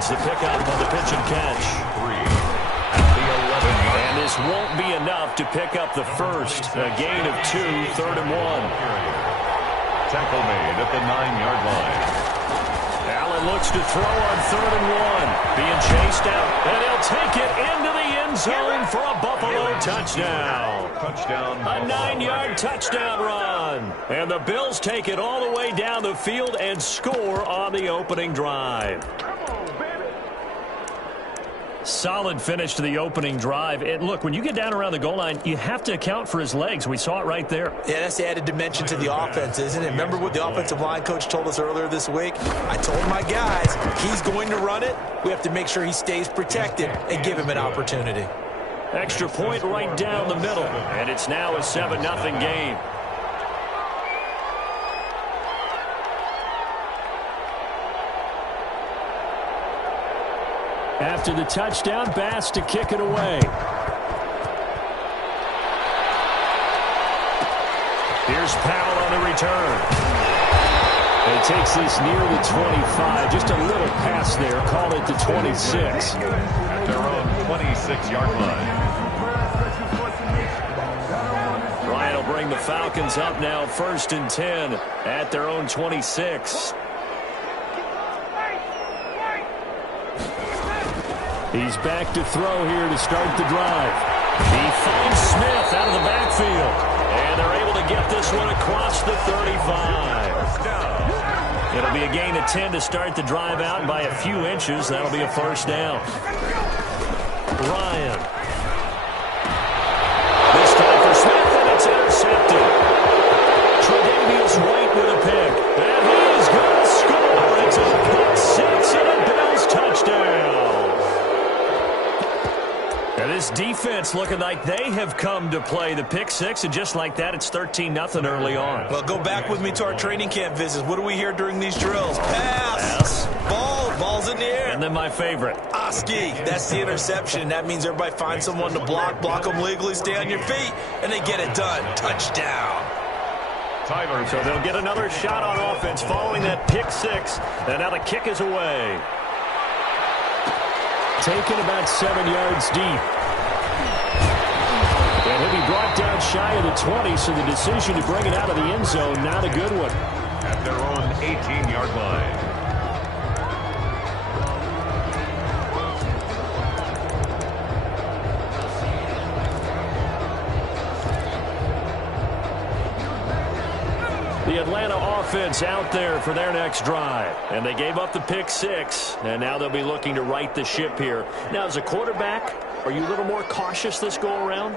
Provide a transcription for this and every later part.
yards. The pickup on the pitch and catch. 3 at the 11-yard. And this won't be enough to pick up the first. A gain of 2, 3rd and 1. Tackle made at the 9-yard line. Allen looks to throw on 3rd and 1. Being chased out, and he'll take it into the end zone for a Buffalo touchdown. A 9-yard touchdown run. And the Bills take it all the way down the field and score on the opening drive. Solid finish to the opening drive. And look, when you get down around the goal line, you have to account for his legs. We saw it right there. Yeah, that's the added dimension to the offense, isn't it? Remember what the offensive line coach told us earlier this week? I told my guys, he's going to run it. We have to make sure he stays protected and give him an opportunity. Extra point right down the middle. And it's now a 7-0 game. After the touchdown, Bass to kick it away. Here's Powell on the return. He takes this near the 25. Just a little pass there. Call it the 26. At their own 26-yard line. Ryan will bring the Falcons up now 1st and 10 at their own 26. He's back to throw here to start the drive. He finds Smith out of the backfield. And they're able to get this one across the 35. It'll be a gain of 10 to start the drive out by a few inches. That'll be a 1st down. Ryan. This time for Smith, and it's intercepted. Tre'Davious White with a pick. And he is going to score. It's a pick 6 and a Bills touchdown. And this defense looking like they have come to play. The pick 6, and just like that, it's 13-0 early on. Well, go back with me to our training camp visits. What do we hear during these drills? Pass. Ball's in the air. And then my favorite. Oski. That's the interception. That means everybody finds someone to block them legally, stay on your feet, and they get it done. Touchdown. Tyler. So they'll get another shot on offense following that pick 6. And now the kick is away. Taken about 7 yards deep. And he'll be brought down shy of the 20, so the decision to bring it out of the end zone, not a good one. At their own 18-yard line. The Atlanta offense out there for their next drive. And they gave up the pick 6, and now they'll be looking to right the ship here. Now, as a quarterback, are you a little more cautious this go-around?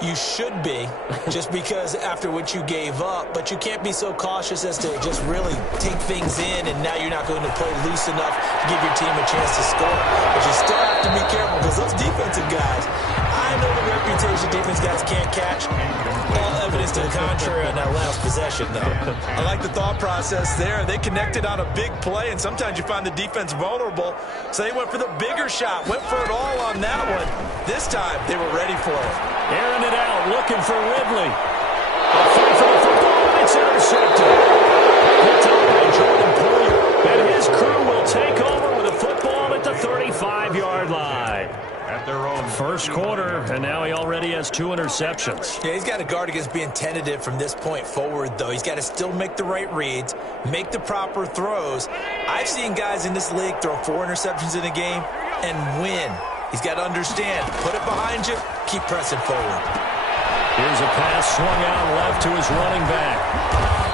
You should be, just because after what you gave up, but you can't be so cautious as to just really take things in, and now you're not going to play loose enough to give your team a chance to score. But you still have to be careful, because those defensive guys, I know the reputation defense guys can't catch. All evidence to the contrary on that last possession, though. I like the thought process there. They connected on a big play, and sometimes you find the defense vulnerable, so they went for the bigger shot, went for it all on that one. This time, they were ready for it. Airing it out, looking for Ridley. A fight for the football, and it's intercepted. Picked up by Jordan Poyer. And his crew will take over with a football at the 35-yard line. At their own First quarter, and now he already has 2 interceptions. Yeah, he's got to guard against being tentative from this point forward, though. He's got to still make the right reads, make the proper throws. I've seen guys in this league throw 4 interceptions in a game and win. He's got to understand, put it behind you, keep pressing forward. Here's a pass swung out left to his running back.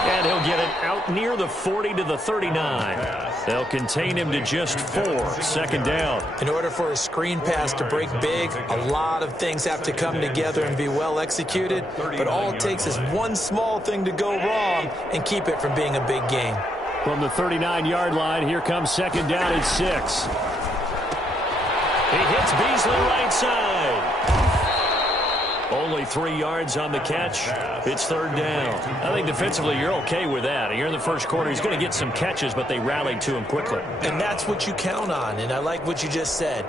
And he'll get it out near the 40 to the 39. They'll contain him to just 4. 2nd down. In order for a screen pass to break big, a lot of things have to come together and be well executed. But all it takes is one small thing to go wrong and keep it from being a big game. From the 39-yard line, here comes 2nd down and 6. He hits Beasley right side. Only 3 yards on the catch. It's 3rd down. I think defensively you're okay with that. Here in the first quarter, he's going to get some catches, but they rallied to him quickly. And that's what you count on, and I like what you just said.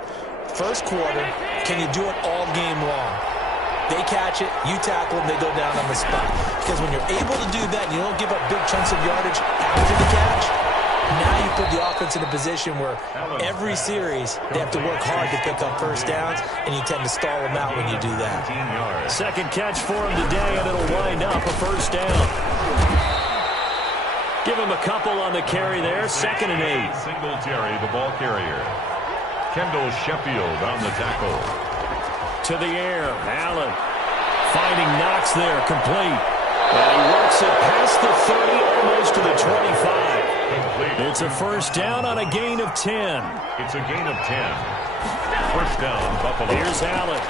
First quarter, can you do it all game long? They catch it, you tackle them, they go down on the spot. Because when you're able to do that and you don't give up big chunks of yardage after the catch, Now you put the offense in a position where every series they have to work hard to pick up first downs, and you tend to stall them out when you do that. Second catch for him today, and it'll wind up a first down. Give him a couple on the carry there. 2nd and 8. Singletary, the ball carrier. Kendall Sheffield on the tackle. To the air. Allen finding Knox there, complete. And he works it past the 30, almost to the 25. Complete. It's a first down on a gain of 10. It's a gain of 10. First down, Buffalo. Here's Allen.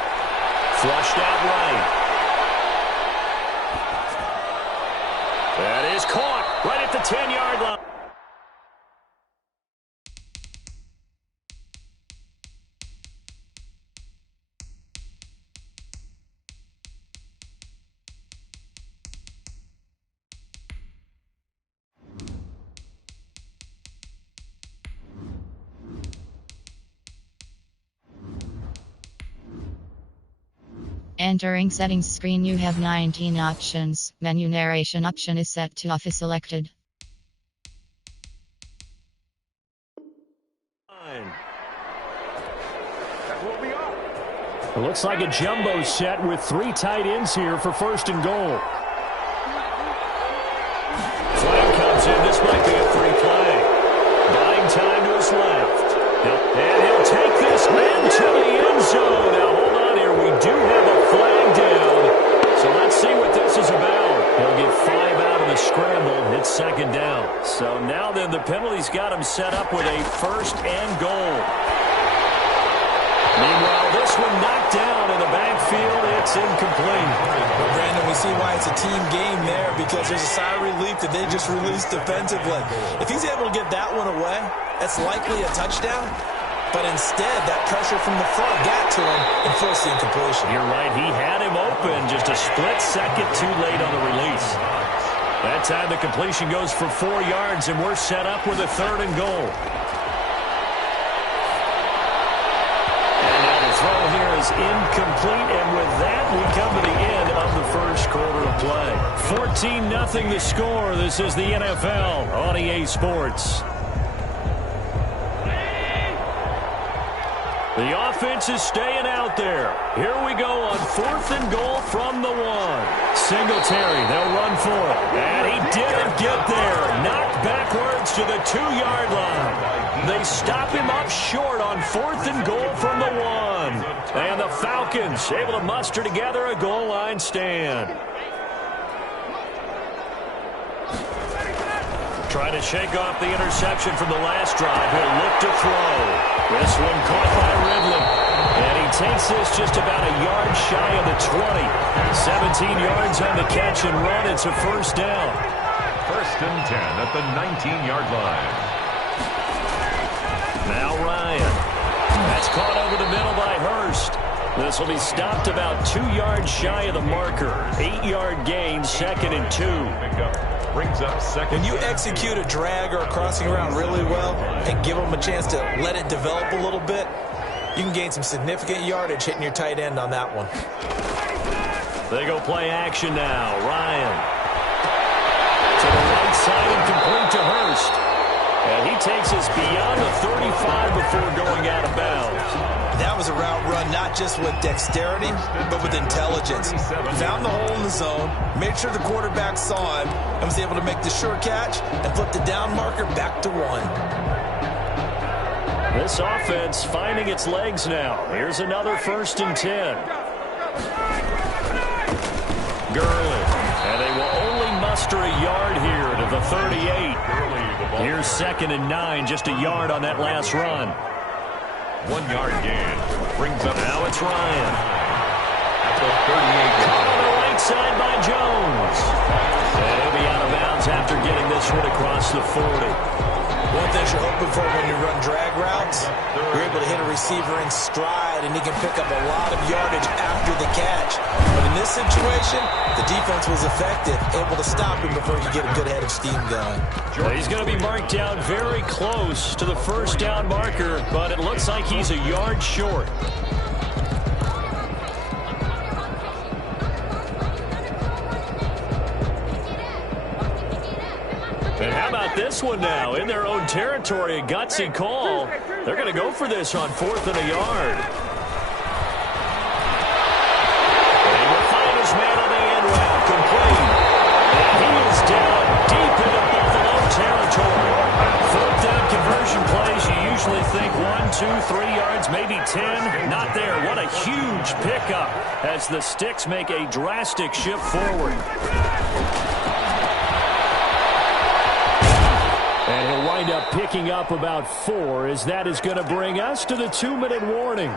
Flushed out right. That is caught right at the 10-yard line. Entering settings screen, you have 19 options. Menu narration option is set to off is selected. It looks like a jumbo set with 3 tight ends here for 1st and goal. Flag comes in. This might be a free play. Buying time to his left. And he'll take this into the end zone. Now, hold on here. We do have a flag down. So let's see what this is about. He'll get 5 out of the scramble. It's 2nd down. So now then, the penalty's got him set up with a 1st and goal. Meanwhile, this one knocked down in the backfield. It's incomplete. Well, Brandon, we see why it's a team game there, because there's a sigh of relief that they just released defensively. If he's able to get that one away, that's likely a touchdown. But instead, that pressure from the front got to him and forced the incompletion. You're right. He had him open just a split second too late on the release. That time the completion goes for 4 yards, and we're set up with a 3rd and goal. Throw here is incomplete, and with that, we come to the end of the first quarter of play. 14-0 the score. This is the NFL on EA Sports. The offense is staying out there. Here we go on 4th and goal from the 1. Singletary, they'll run for it. And he didn't get there. Knocked backwards to the 2-yard line. They stop him up short on 4th and goal from the 1. And the Falcons able to muster together a goal line stand. Trying to shake off the interception from the last drive. He'll look to throw. This one caught by Ridley. And he takes this just about a yard shy of the 20. 17 yards on the catch and run. It's a first down. 1st and 10 at the 19-yard line. Now Ryan. That's caught over the middle by Hurst. This will be stopped about 2 yards shy of the marker. 8-yard gain, 2nd and 2. Brings up 2nd. When you execute a drag or a crossing around really well and give them a chance to let it develop a little bit, you can gain some significant yardage hitting your tight end on that one. They go play action now. Ryan. To the right side and complete to Hurst. And he takes us beyond the 35 before going out of bounds. That was a route run not just with dexterity, but with intelligence. Found the hole in the zone, made sure the quarterback saw him, and was able to make the sure catch and flip the down marker back to 1. This offense finding its legs now. Here's another 1st and 10. Gurley. And they will only muster a yard here to the 38. Here's 2nd and 9, just a yard on that last run. 1-yard gain. Brings up. Now it's Ryan. At the 38. Caught on the right side by Jones. And he'll be out of bounds after getting this one across the 40. One thing you're hoping for when you run drag routes, you're able to hit a receiver in stride, and he can pick up a lot of yardage after the catch. But in this situation, the defense was effective, able to stop him before he could get a good head of steam going. Well, he's going to be marked down very close to the first down marker, but it looks like he's a yard short. And how about this one now. In their own territory, a gutsy call. They're going to go for this on 4th and a yard. And he will find his man on the end route, complete. And he is down deep into Buffalo territory. 4th down conversion plays, you usually think 1, 2, 3 yards, maybe 10. Not there. What a huge pickup as the Sticks make a drastic shift forward. And he'll wind up picking up about 4, as that is going to bring us to the 2-minute warning.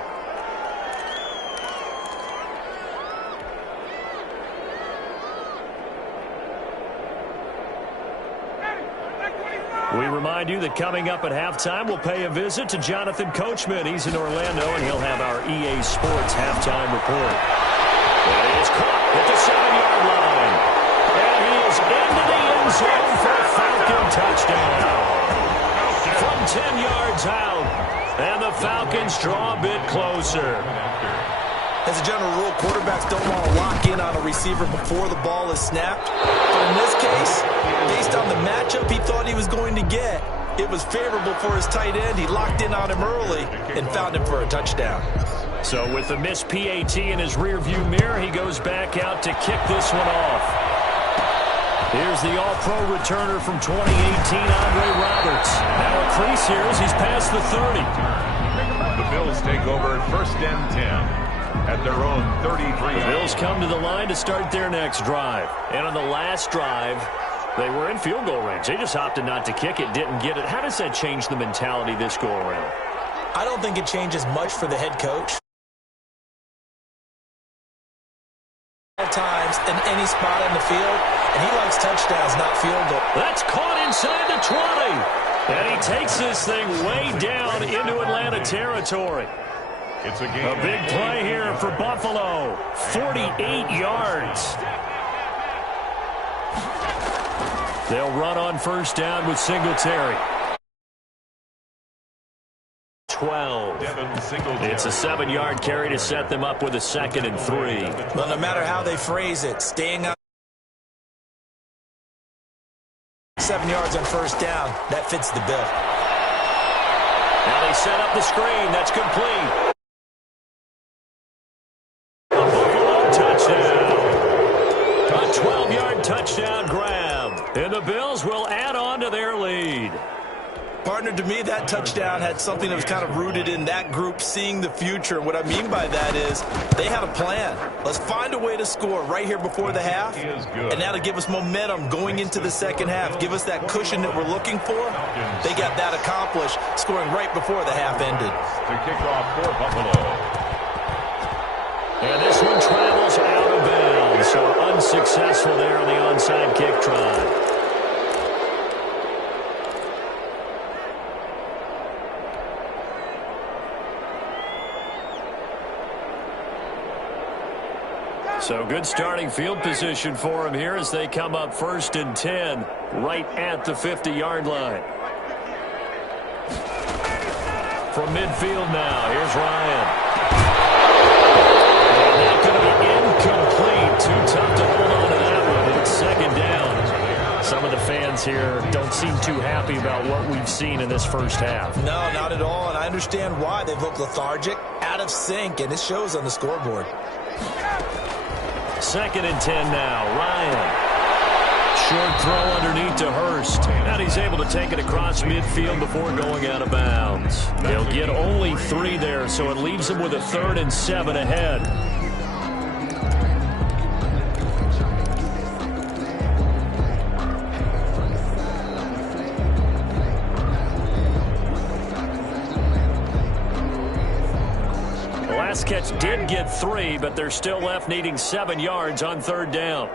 We remind you that coming up at halftime, we'll pay a visit to Jonathan Coachman. He's in Orlando, and he'll have our EA Sports halftime report. And he is caught at the 7-yard line. And he is into the end zone for a Falcon touchdown. From 10 yards out, and the Falcons draw a bit closer. As a general rule, quarterbacks don't want to lock in on a receiver before the ball is snapped. But in this case, based on the matchup he thought he was going to get, it was favorable for his tight end. He locked in on him early and found him for a touchdown. So with the missed PAT in his rearview mirror, he goes back out to kick this one off. Here's the All-Pro returner from 2018, Andre Roberts. Now a crease here as he's past the 30. The Bills take over 1st and 10. At their own 33. The Bills come to the line to start their next drive. And on the last drive, they were in field goal range. They just opted not to kick it, didn't get it. How does that change the mentality this go around? I don't think it changes much for the head coach. All times in any spot on the field, and he likes touchdowns, not field goal. That's caught inside the 20. And he takes this thing way down into Atlanta territory. It's a big play here for Buffalo. 48 yards. They'll run on 1st down with Singletary. 12. It's a 7-yard carry to set them up with a 2nd and 3. Well, no matter how they phrase it, staying on 7 yards on 1st down, that fits the bill. Now they set up the screen. That's complete. A 12-yard touchdown grab. And the Bills will add on to their lead. Partner, to me, that touchdown had something that was kind of rooted in that group seeing the future. What I mean by that is they had a plan. Let's find a way to score right here before the half. And that'll give us momentum going into the second half. Give us that cushion that we're looking for. They got that accomplished, scoring right before the half ended. The kickoff for Buffalo. And this one travels out of bounds, so unsuccessful there on the onside kick try. So good starting field position for him here as they come up 1st and 10, right at the 50-yard line. From midfield now, here's Ryan. And that's going to be incomplete. Too tough to hold on to that one. It's 2nd down. Some of the fans here don't seem too happy about what we've seen in this first half. No, not at all, and I understand why. They've looked lethargic, out of sync, and it shows on the scoreboard. 2nd and 10 now. Ryan. Short throw underneath to Hurst. And he's able to take it across midfield before going out of bounds. They'll get only 3 there, so it leaves them with a 3rd and 7 ahead. Last catch did get 3, but they're still left needing 7 yards on 3rd down.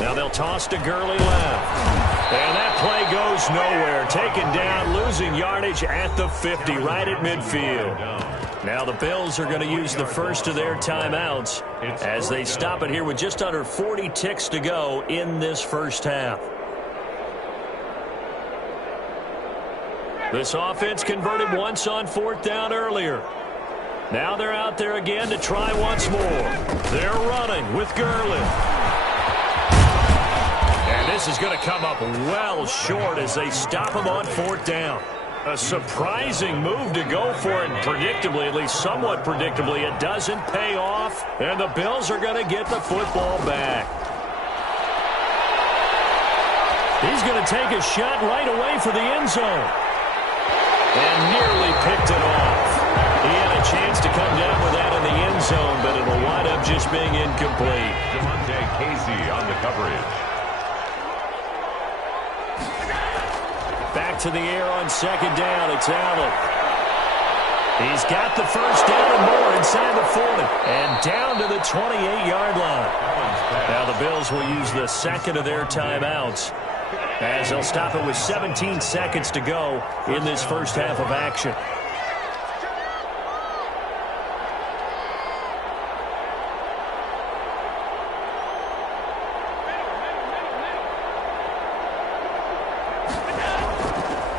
Now they'll toss to Gurley left. And that play goes nowhere. Taken down, losing yardage at the 50, right at midfield. Now the Bills are going to use the first of their timeouts as they stop it here with just under 40 ticks to go in this first half. This offense converted once on 4th down earlier. Now they're out there again to try once more. They're running with Gurley. And this is going to come up well short as they stop him on 4th down. A surprising move to go for it, predictably, at least somewhat predictably. It doesn't pay off, and the Bills are going to get the football back. He's going to take a shot right away for the end zone. And nearly picked it off. He had a chance to come down with that in the end zone, but it'll wind up just being incomplete. Jamonte Casey on the coverage. Back to the air on 2nd down. It's Allen. He's got the first down and more inside the 40. And down to the 28-yard line. Now the Bills will use the second of their timeouts, as they'll stop it with 17 seconds to go in this first half of action.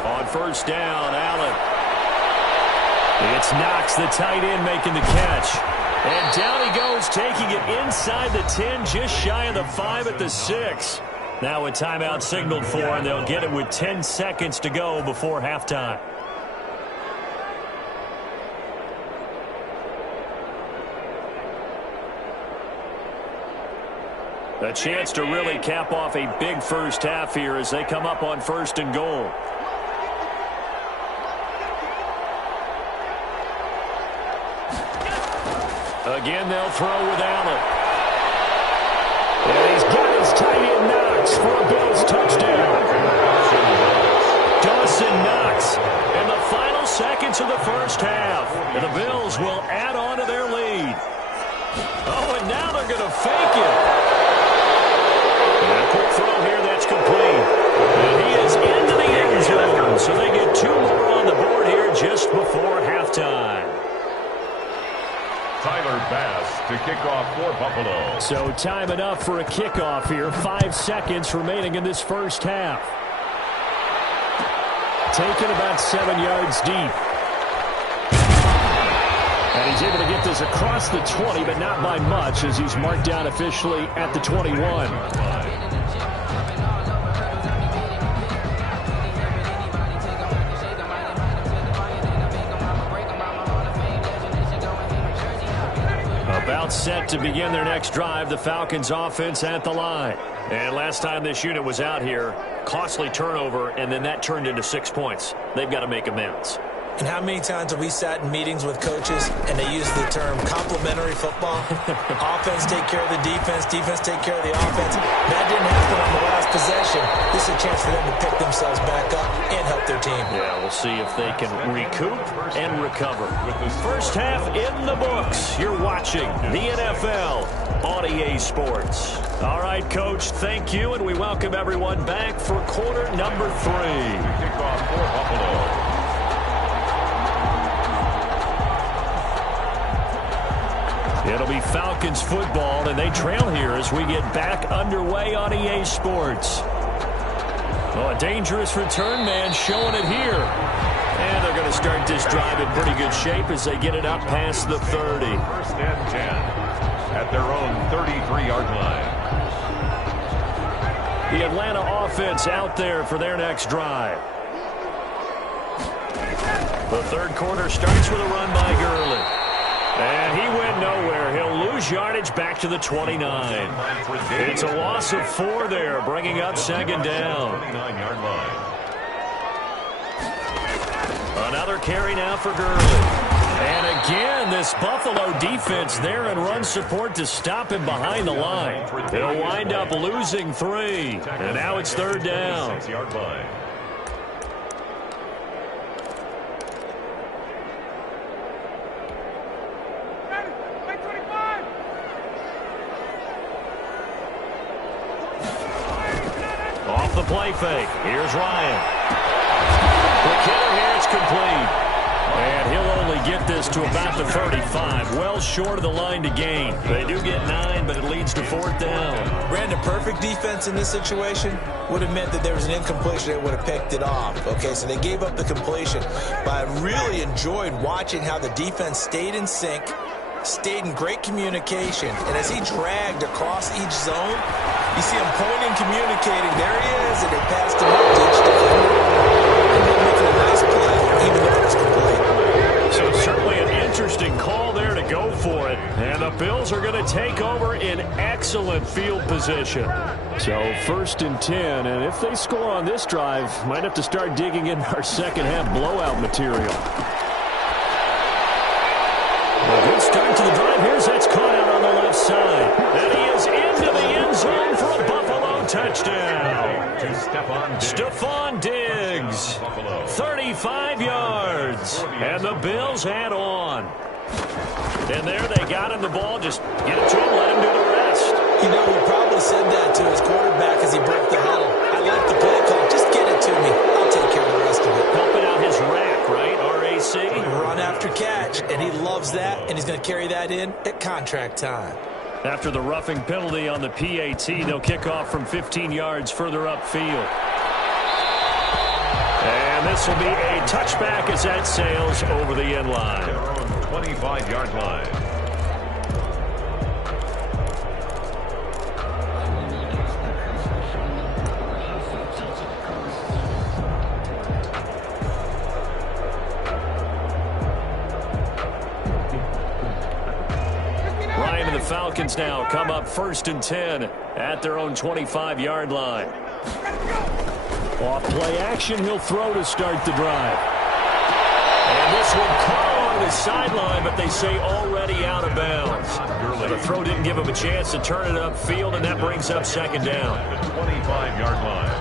On 1st down, Allen. It's Knox, the tight end, making the catch. And down he goes, taking it inside the 10, just shy of the 5 at the 6. Now a timeout signaled for, and they'll get it with 10 seconds to go before halftime. A chance to really cap off a big first half here as they come up on 1st and goal. Again, they'll throw with Allen. And he's got his tight end Knox for a Bills touchdown. Dawson Knox in the final seconds of the first half. And the Bills will add on to their lead. Oh, and now they're going to fake it. And a quick throw here that's complete. And he is into the end zone. So they get 2 more on the board here just before halftime. Tyler Bass to kick off for Buffalo. So time enough for a kickoff here. 5 seconds remaining in this first half. Taken about 7 yards deep. And he's able to get this across the 20, but not by much, as he's marked down officially at the 21. About set to begin their next drive, the Falcons offense at the line. And last time this unit was out here, costly turnover, and then that turned into 6 points. They've got to make amends. And how many times have we sat in meetings with coaches and they use the term complementary football? Offense take care of the defense, defense take care of the offense. That didn't happen on the last possession. This is a chance for them to pick themselves back up and help their team. Yeah, we'll see if they can recoup and recover. First half in the books. You're watching the NFL on EA Sports. All right, Coach, thank you, and we welcome everyone back for quarter number 3. Kickoff for Buffalo. It'll be Falcons football, and they trail here as we get back underway on EA Sports. Oh, a dangerous return man showing it here. And they're going to start this drive in pretty good shape as they get it up past the 30. 1st and 10 at their own 33-yard line. The Atlanta offense out there for their next drive. The third quarter starts with a run by Gurley. And he went nowhere. He'll lose yardage back to the 29. It's a loss of 4 there, bringing up 2nd down. 29-yard line. Another carry now for Gurley. And again, this Buffalo defense there in run support to him behind the line. They'll wind up losing 3. And now it's 3rd down. 6-yard line. The play fake. Here's Ryan. The killer here, it's complete. And he'll only get this to about the 35, well short of the line to gain. They do get 9, but it leads to 4th down. Brandon, perfect defense in this situation would have meant that there was an incompletion that would have picked it off. Okay, so they gave up the completion, but I really enjoyed watching how the defense stayed in sync, stayed in great communication, and as he dragged across each zone, you see him pointing, communicating. There he is, and they passed him up to each defender. And they're making a nice play, even though it was complete. So certainly an interesting call there to go for it. And the Bills are going to take over in excellent field position. So 1st and 10, and if they score on this drive, might have to start digging in our second half blowout material. A good start to the drive. Here's that's caught out on the left side. And he is into the end zone for a Buffalo touchdown. Stephon Diggs, 35 yards. And the Bills add on. And there they got him the ball. Just get it to him, let him do the rest. You know, he probably said that to his quarterback as he broke the huddle. I like the play call. Just get it to me. I'll take care of the rest of it. Helping out his rack, right? RAC. Run after catch, and he loves that, and he's going to carry that in at contract time. After the roughing penalty on the PAT, they'll kick off from 15 yards further upfield. And this will be a touchback as that sails over the end line. 25-yard line. Ryan and the Falcons now come up 1st and 10 at their own 25-yard line. Off play action, he'll throw to start the drive. And this one caught on the sideline, but they say already out of bounds. The throw didn't give him a chance to turn it upfield, and that brings up 2nd down. 25-yard line.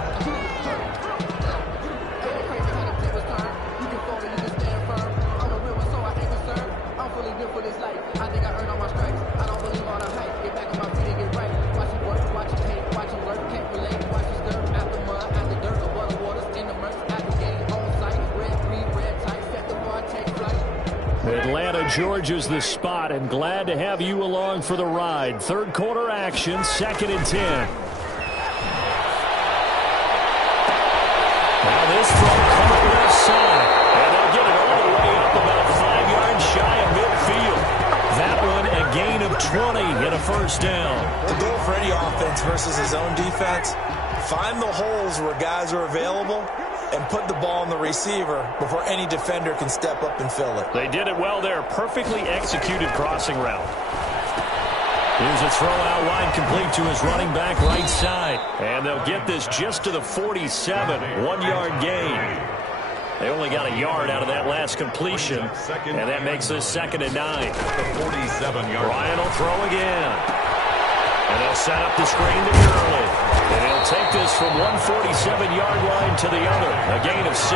Atlanta, Georgia's the spot, and glad to have you along for the ride. 3rd quarter action, 2nd and 10. Now this throw coming left side, and they'll get it all the way up about 5 yards shy of midfield. That one a gain of 20 and a 1st down. The goal for any offense versus his own defense, find the holes where guys are available and put the ball on the receiver before any defender can step up and fill it. They did it well there. Perfectly executed crossing route. Here's a throw out wide, complete to his running back right side. And they'll get this just to the 47. 1-yard gain. They only got a yard out of that last completion. And that makes this 2nd and 9. The 47-yard. Ryan will throw again. And they'll set up the screen to Gurley. And he'll take this from 147-yard line to the other. A gain of 6.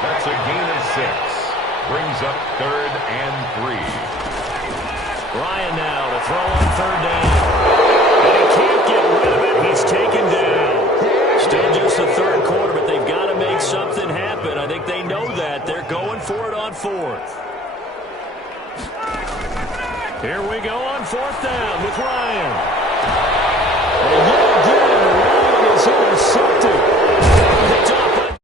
That's a gain of 6. Brings up 3rd and 3. Ryan now to throw on 3rd down. And he can't get rid of it. He's taken down. Still just the 3rd quarter, but they've got to make something happen. I think they know that. They're going for it on 4th. Here we go on 4th down with Ryan. And yet again, Ryan is intercepted. Picked off by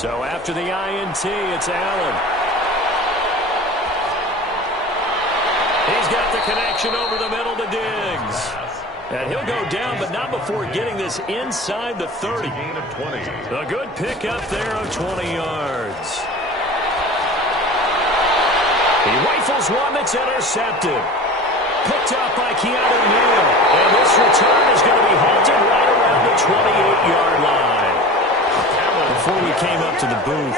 So after the INT, it's Allen. He's got the connection over the middle to Diggs. And he'll go down, but not before getting this inside the 30. Gain of 20. A good pickup there of 20 yards. He rifles one that's intercepted. Picked up by Keanu Neal. And this return is going to be halted right around the 28-yard line. before we came up to the booth,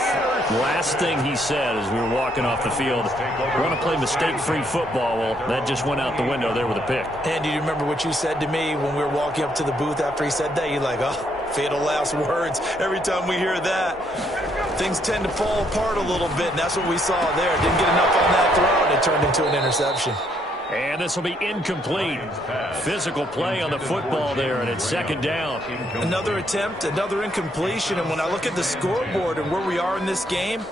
last thing he said as we were walking off the field, I want to play mistake-free football. Well, that just went out the window there with a pick. And do you remember what you said to me when we were walking up to the booth after he said that? You're like, oh, fatal last words. Every time we hear that, things tend to fall apart a little bit, and that's what we saw there. Didn't get enough on that throw, and it turned into an interception. And this will be incomplete. Physical play on the football there, and it's second down. Another attempt, another incompletion, and when I look at the scoreboard and where we are in this game,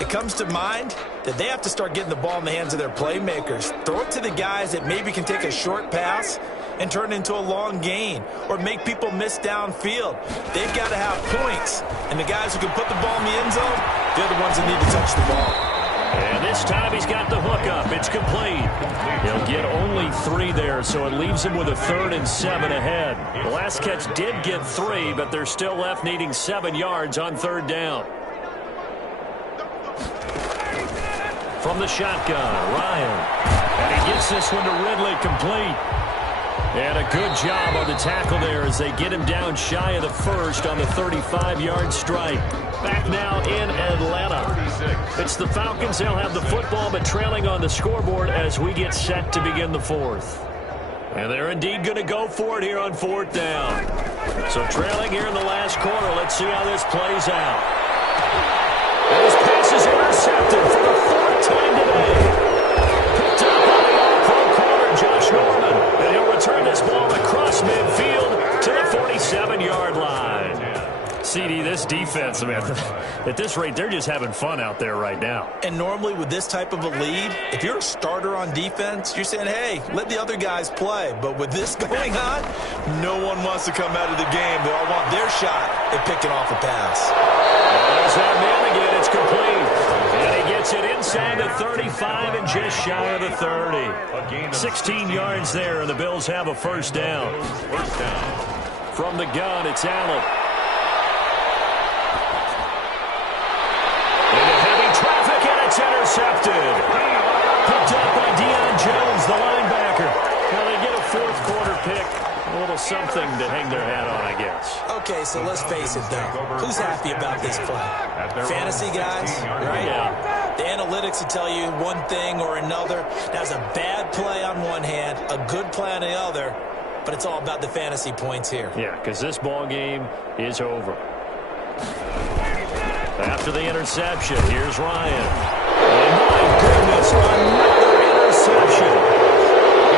it comes to mind that they have to start getting the ball in the hands of their playmakers. Throw it to the guys that maybe can take a short pass and turn it into a long gain or make people miss downfield. They've got to have points, and the guys who can put the ball in the end zone, they're the ones that need to touch the ball. And this time he's got the hook up. It's complete. He'll get only 3 there, so it leaves him with a 3rd and 7 ahead. The last catch did get 3, but they're still left needing 7 yards on 3rd down. From the shotgun, Ryan. And he gets this one to Ridley, complete. And a good job on the tackle there as they get him down shy of the first on the 35-yard strike. Back now in Atlanta. It's the Falcons. They'll have the football, but trailing on the scoreboard as we get set to begin the 4th. And they're indeed going to go for it here on 4th down. So trailing here in the last quarter. Let's see how this plays out. And his pass is intercepted for the 4th time today. Picked up by the all-pro corner, Josh Norman. And he'll return this ball across midfield to the 47-yard line. CD, this defense, man, at this rate, they're just having fun out there right now. And normally with this type of a lead, if you're a starter on defense, you're saying, hey, let the other guys play. But with this going on, no one wants to come out of the game. They all want their shot at picking off a pass. There's that man again. It's complete. And he gets it inside the 35 and just shy of the 30. 16 yards there, and the Bills have a 1st down. From the gun, it's Allen. It's intercepted. Picked up by Deion Jones, the linebacker. Well, they get a 4th quarter pick. A little something to hang their hat on, I guess. Okay, so let's face it, though. Who's happy about this play? Fantasy guys, right? Yeah. The analytics will tell you one thing or another. That's a bad play on one hand, a good play on the other, but it's all about the fantasy points here. Yeah, because this ball game is over. After the interception, here's Ryan. And my goodness, another interception.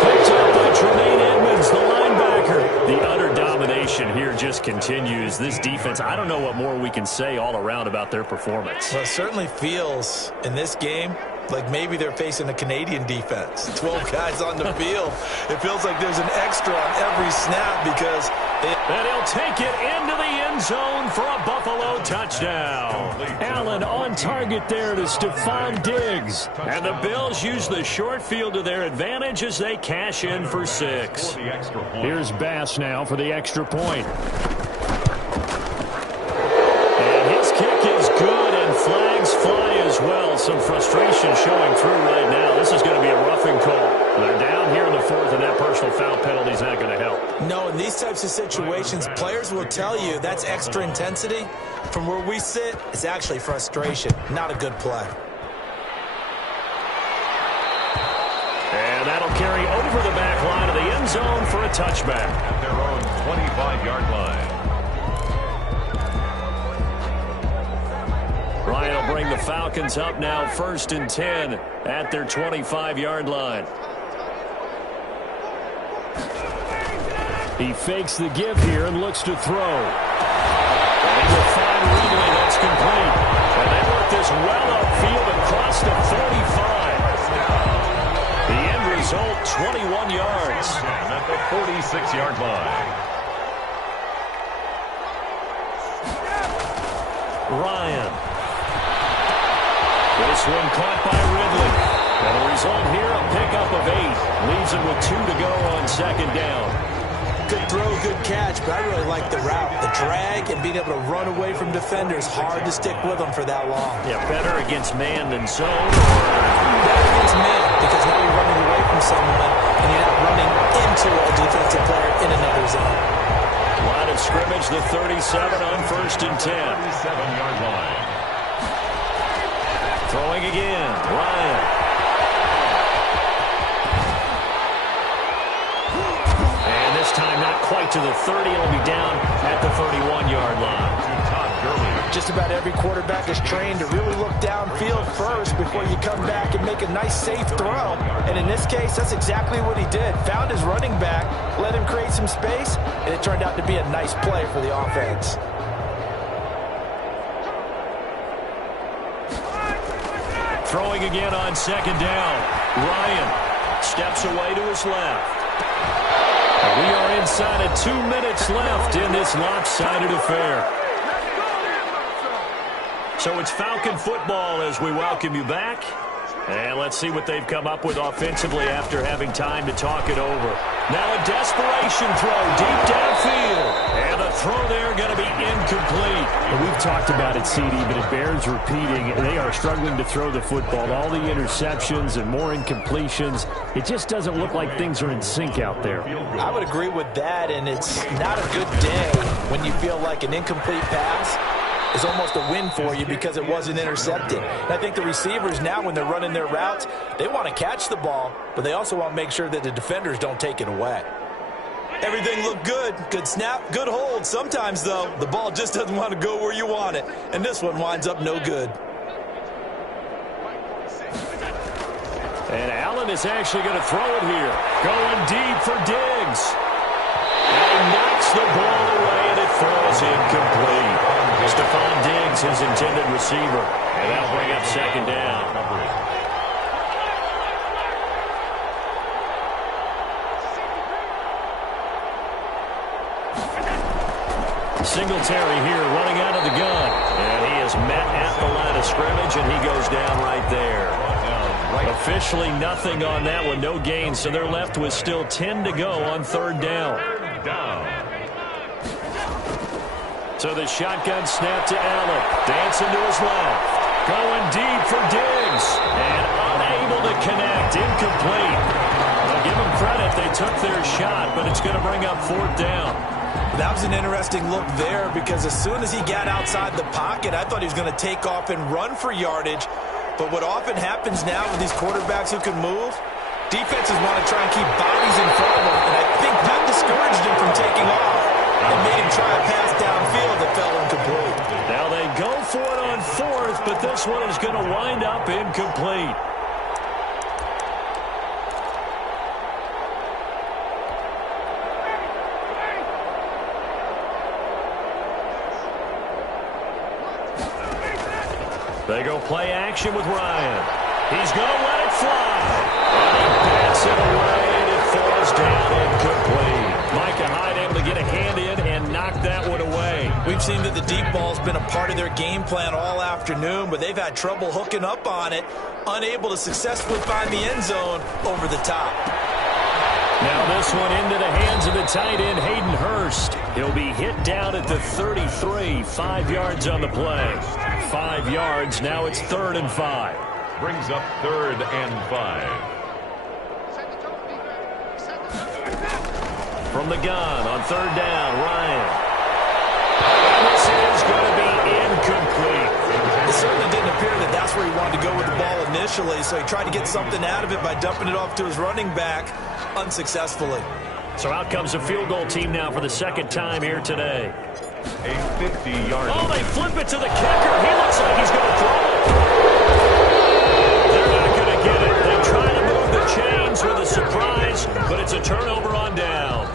Picked up by Tremaine Edmonds, the linebacker. The utter domination here just continues. This defense, I don't know what more we can say all around about their performance. Well, it certainly feels in this game like maybe they're facing a Canadian defense. 12 guys on the field. It feels like there's an extra on every snap because and he'll take it into the end zone for a Buffalo touchdown. Allen on target there to Stephon Diggs. And the Bills use the short field to their advantage as they cash in for 6. Here's Bass now for the extra point. And his kick is good, and flags fly as well. Some frustration showing through right now. This is going to be a roughing call. They're down here in the 4th, and that personal foul penalty is not going to help. No, in these types of situations, players will tell you that's extra intensity. From where we sit, it's actually frustration, not a good play. And that'll carry over the back line of the end zone for a touchback. At their own 25-yard line. Ryan will bring the Falcons up now 1st and 10 at their 25-yard line. He fakes the give here and looks to throw. And he will find Ridley. That's complete. And they work this well upfield across the 45. The end result, 21 yards. At the 46-yard line. Ryan. This one caught by Ridley. And the result here, a pickup of 8. Leaves him with 2 to go on 2nd down. Good throw, good catch, but I really like the route. The drag and being able to run away from defenders, hard to stick with them for that long. Yeah, better against man than zone. Better against man, because now you're running away from someone and you're not running into a defensive player in another zone. A lot of of scrimmage, the 37 on 1st and 10. 37-yard line. Throwing again, Ryan. And this time not quite to the 30. It'll be down at the 31-yard line. Just about every quarterback is trained to really look downfield first before you come back and make a nice, safe throw. And in this case, that's exactly what he did. Found his running back, let him create some space, and it turned out to be a nice play for the offense. Throwing again on 2nd down. Ryan steps away to his left. We are inside of 2 minutes left in this lopsided affair. So it's Falcon football as we welcome you back. And let's see what they've come up with offensively after having time to talk it over. Now a desperation throw deep downfield. And the throw there going to be incomplete. And we've talked about it, CD, but it bears repeating. They are struggling to throw the football. All the interceptions and more incompletions. It just doesn't look like things are in sync out there. I would agree with that, and it's not a good day when you feel like an incomplete pass is almost a win for you because it wasn't intercepted. And I think the receivers now, when they're running their routes, they want to catch the ball, but they also want to make sure that the defenders don't take it away. Everything looked good. Good snap, good hold. Sometimes, though, the ball just doesn't want to go where you want it, and this one winds up no good. And Allen is actually going to throw it here. Going deep for Diggs. And he knocks the ball away, and it falls incomplete. Stephon Diggs, his intended receiver. And that'll bring up 2nd down. Singletary here running out of the gun. And he is met at the line of scrimmage, and he goes down right there. Officially nothing on that one, no gain. So they're left with still 10 to go on 3rd down. So the shotgun snap to Allen. Dancing to his left. Going deep for Diggs. And unable to connect. Incomplete. Now give them credit. They took their shot, but it's going to bring up 4th down. That was an interesting look there because as soon as he got outside the pocket, I thought he was going to take off and run for yardage. But what often happens now with these quarterbacks who can move, defenses want to try and keep bodies in front of them. And I think that discouraged him from taking off and made him try a pass downfield that fell incomplete. Now they go for it on 4th, but this one is going to wind up incomplete. They go play action with Ryan. He's going to let it fly. And he bats it away, and it falls down incomplete. Micah Hyde able to get a hand in and knock that one away. We've seen that the deep ball's been a part of their game plan all afternoon, but they've had trouble hooking up on it, unable to successfully find the end zone over the top. Now this one into the hands of the tight end, Hayden Hurst. He'll be hit down at the 33, 5 yards on the play. 5 yards, now it's 3rd and 5. Brings up 3rd and 5. From the gun on 3rd down, Ryan. This is going to be incomplete. It certainly didn't appear that that's where he wanted to go with the ball initially, so he tried to get something out of it by dumping it off to his running back unsuccessfully. So out comes a field goal team now for the 2nd time here today. A 50-yard. Oh, they flip it to the kicker. He looks like he's going to throw it. They're not going to get it. They try to move the chains with a surprise, but it's a turnover on downs.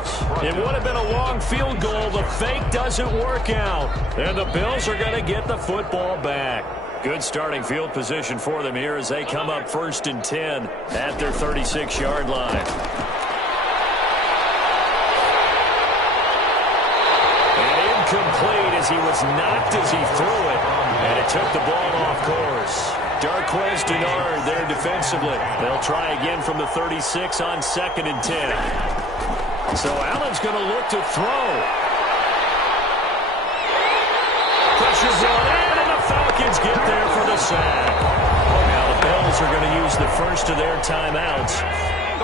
It would have been a long field goal. The fake doesn't work out. And the Bills are going to get the football back. Good starting field position for them here as they come up 1st and 10 at their 36-yard line. Complete as he was knocked as he threw it, and it took the ball off course. Darquez Denard there defensively. They'll try again from the 36 on 2nd and 10. So Allen's going to look to throw. Pressure brought in, and the Falcons get there for the sack. Now the Bills are going to use the first of their timeouts.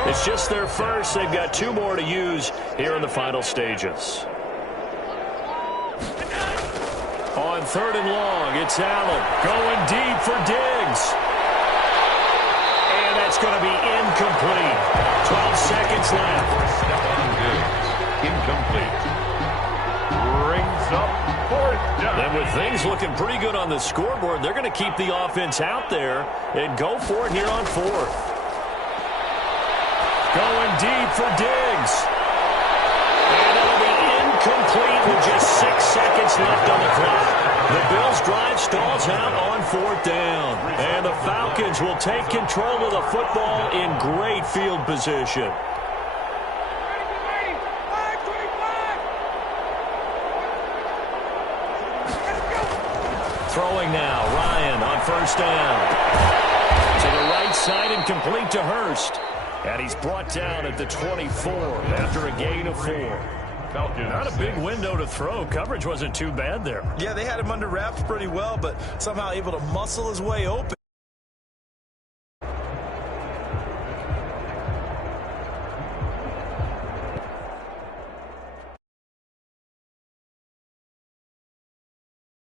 It's just their first. They've got 2 more to use here in the final stages. On 3rd and long, it's Allen going deep for Diggs. And that's going to be incomplete. 12 seconds left. Step on Diggs. Incomplete. Brings up 4th down. And with things looking pretty good on the scoreboard, they're going to keep the offense out there and go for it here on 4th. Going deep for Diggs. And it'll be incomplete with just 6 seconds left on the clock. The Bills' drive stalls out on 4th down. And the Falcons will take control of the football in great field position. Throwing now, Ryan on 1st down. To the right side and complete to Hurst. And he's brought down at the 24 after a gain of 4. Falcons. Not a big window to throw. Coverage wasn't too bad there. Yeah, they had him under wraps pretty well, but somehow able to muscle his way open.